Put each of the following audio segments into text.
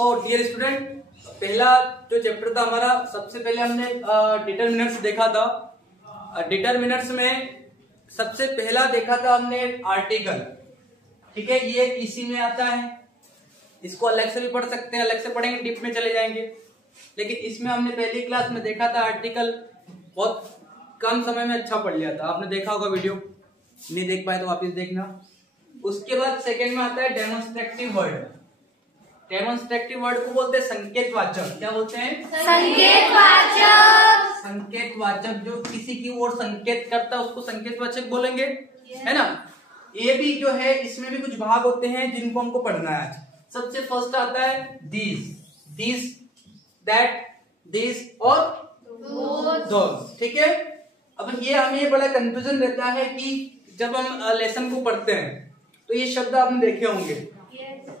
So dear student, पहला जो chapter था हमारा, सबसे पहले हमने डिटरमिनर्स देखा था। डिटरमिनर्स में सबसे पहला देखा था हमने आर्टिकल। ठीक है, ये इसी में आता है। इसको अलग से भी पढ़ सकते हैं, अलग से पढ़ेंगे डीप में चले जाएंगे, लेकिन इसमें हमने पहली क्लास में देखा था आर्टिकल। बहुत कम समय में अच्छा पढ़ लिया था, आपने देखा होगा वीडियो, नहीं देख पाए तो वापस देखना। उसके बाद सेकंड में आता है डेमोन्स्ट्रेटिव वर्ड। डेमोन्स्ट्रेटिव वर्ड को बोलते हैं संकेतवाचक। क्या बोलते हैं? संकेतवाचक। संकेतवाचक, जो किसी की ओर संकेत करता है उसको संकेतवाचक बोलेंगे, है ना। ये भी जो है, इसमें भी कुछ भाग होते हैं जिनको हमको पढ़ना है आज। सबसे फर्स्ट आता है दिस, दिस, दैट, दिस और दोस। ठीक है, अब ये हमें बड़ा कंफ्यूजन रहता है कि जब हम लेसन को पढ़ते हैं तो ये शब्द आपने देखे होंगे,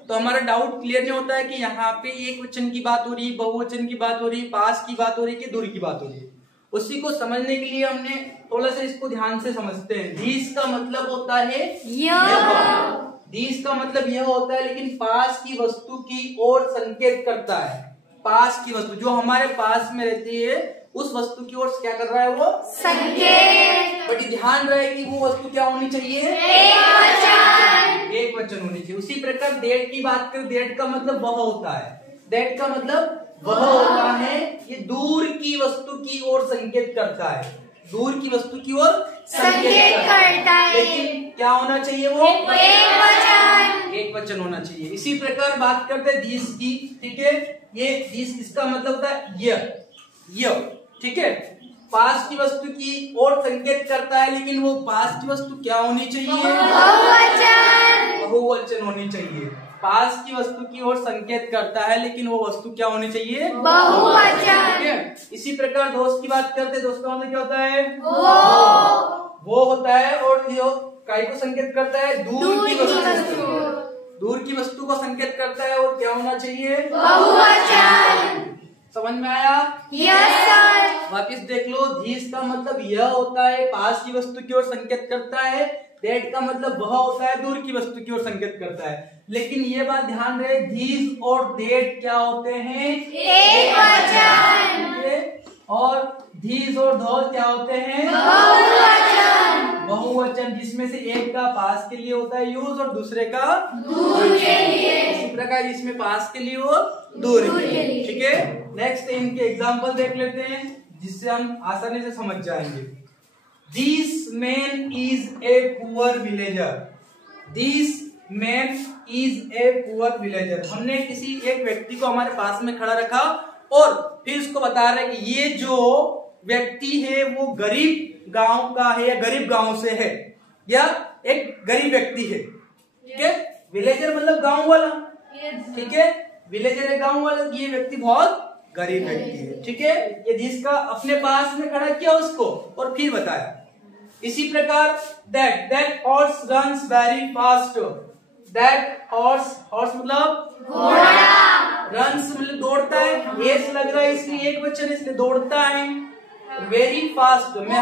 तो हमारा डाउट क्लियर नहीं होता है कि यहाँ पे एक वचन की बात हो रही है, बहुवचन की बात हो रही है, पास की बात हो रही है कि दूर की बात हो रही है। उसी को समझने के लिए हमने थोड़ा सा इसको ध्यान से समझते हैं। दिस का मतलब होता है यह, दिस का मतलब यह होता है, लेकिन पास की वस्तु की ओर संकेत करता है। पास की वस्तु जो हमारे पास में रहती है उस वस्तु की ओर क्या कर रहा है वो? संकेत। बट ध्यान रहे कि वो वस्तु क्या होनी चाहिए? एक वचन होनी चाहिए। उसी प्रकार दैट की बात करें, दैट का मतलब वह होता है। दैट का मतलब वह होता है, ये दूर की वस्तु की ओर संकेत करता है, दूर की वस्तु की ओर संकेत करता है। लेकिन क्या होना चाहिए वो? एक वचन होना चाहिए। इसी प्रकार बात करते हैं दिस की। ठीक है, ये दिस, इसका मतलब होता है यह। ठीक है, पास की वस्तु की ओर संकेत करता है, लेकिन वो पास की वस्तु क्या होनी चाहिए? बहुवचन होनी चाहिए। पास की वस्तु की ओर संकेत करता है, लेकिन वो वस्तु क्या होनी चाहिए? बहुवचन। ठीक है, इसी प्रकार दोस्त की बात करते हैं। दोस्त का मतलब क्या होता है? वो होता है, और जो काय को संकेत करता है? दूर की वस्तु। दूर की वस्तु को संकेत करता है, और क्या होना चाहिए? बहुवचन। समझ में आया? Yes sir. वापिस देख लो, दिस का मतलब यह होता है, पास की वस्तु की ओर संकेत करता है। दैट का मतलब वह होता है, दूर की वस्तु की ओर संकेत करता है। लेकिन ये बात ध्यान रहे, दिस और दैट क्या होते हैं? एक वचन। और दिस और दोस क्या होते हैं? बहुवचन। बहुवचन, जिसमें से एक का पास के लिए होता है यूज और दूसरे का दूर के लिए। इसी प्रकार इसमें पास के लिए और दूर के लिए। ठीक है, नेक्स्ट इनके एग्जाम्पल देख लेते हैं, जिससे हम आसानी से समझ जाएंगे। This man is a poor villager. This man is a poor villager. हमने किसी एक व्यक्ति को हमारे पास में खड़ा रखा और फिर उसको बता रहे कि ये जो व्यक्ति है वो गरीब गांव का है, या गरीब गांव से है, या एक गरीब व्यक्ति है। ठीक है, विलेजर मतलब गांव वाला। ठीक है, विलेजर है गांव वाला, ये व्यक्ति बहुत गरीब व्यक्ति है। ठीक है, ये जिसका अपने पास में खड़ा किया उसको और फिर बताया। इसी प्रकार that horse runs very fast. that horse मतलब घोड़ा, runs मतलब दौड़ता है, एस लग रहा है इसलिए एक वचन, इसलिए दौड़ता है। वेरी फास्ट में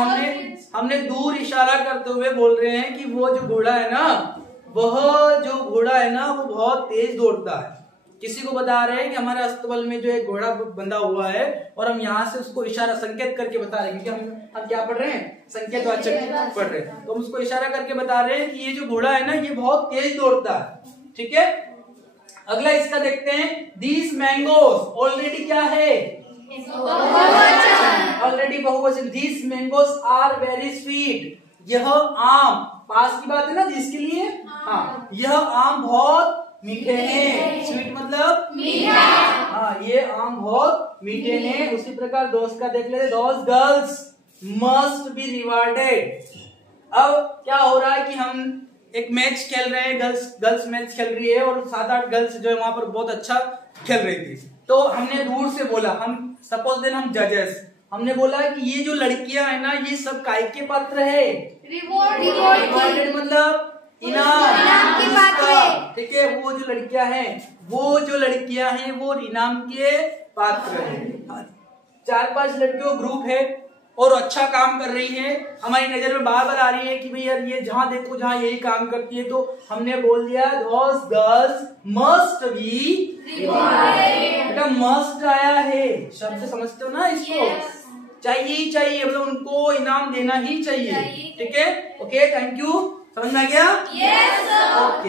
हमने दूर इशारा करते हुए बोल रहे हैं कि वो जो घोड़ा है ना, वह जो घोड़ा है ना वो बहुत तेज दौड़ता है। किसी को बता रहे हैं कि हमारे अस्तबल में जो एक घोड़ा बंधा हुआ है, और हम यहाँ से उसको इशारा संकेत करके बता रहे हैं, क्योंकि हम क्या पढ़ रहे हैं? संकेतवाचक पढ़ रहे हैं। तो हम उसको इशारा करके बता रहे हैं कि ये जो घोड़ा है ना ये बहुत तेज दौड़ता है। ठीक है, अगला इसका देखते हैं। These mangoes ऑलरेडी क्या है? ऑलरेडी बहुवचन। These mangoes are very sweet. यह आम, पास की बात है ना जिसके लिए, हाँ, यह आम बहुत मीठे हैं। स्वीट मतलब मीठा। हाँ, ये आम बहुत मीठे हैं। उसी प्रकार दोस्त का देख लेते। दोस्त गर्ल्स मस्ट बी रिवार्डेड। अब क्या हो रहा है कि हम एक मैच खेल रहे हैं, गर्ल्स मैच खेल रही है, और 7-8 गर्ल्स जो है वहां पर बहुत अच्छा खेल रही थी। तो हमने दूर से बोला, हम सपोज देन हम जजेस, हमने बोला कि ये जो लड़कियां है ना ये सब काय के पात्र है? रिवॉर्डेड मतलब इनाम की पात्र। ठीक है, वो जो लड़कियां हैं वो इनाम के पात्र हैं। 4-5 लड़कियों ग्रुप है और अच्छा काम कर रही है, हमारी नजर में बार बार आ रही है कि भाई यार ये जहां देखो जहां यही काम करती है, तो हमने बोल दिया those girls must be rewarded। Must आया है, शब्द समझते हो ना इसको, चाहिए ही चाहिए, मतलब उनको इनाम देना ही चाहिए। ठीक है, ओके, थैंक यू, समझ में आ गया? Yes sir. ओके।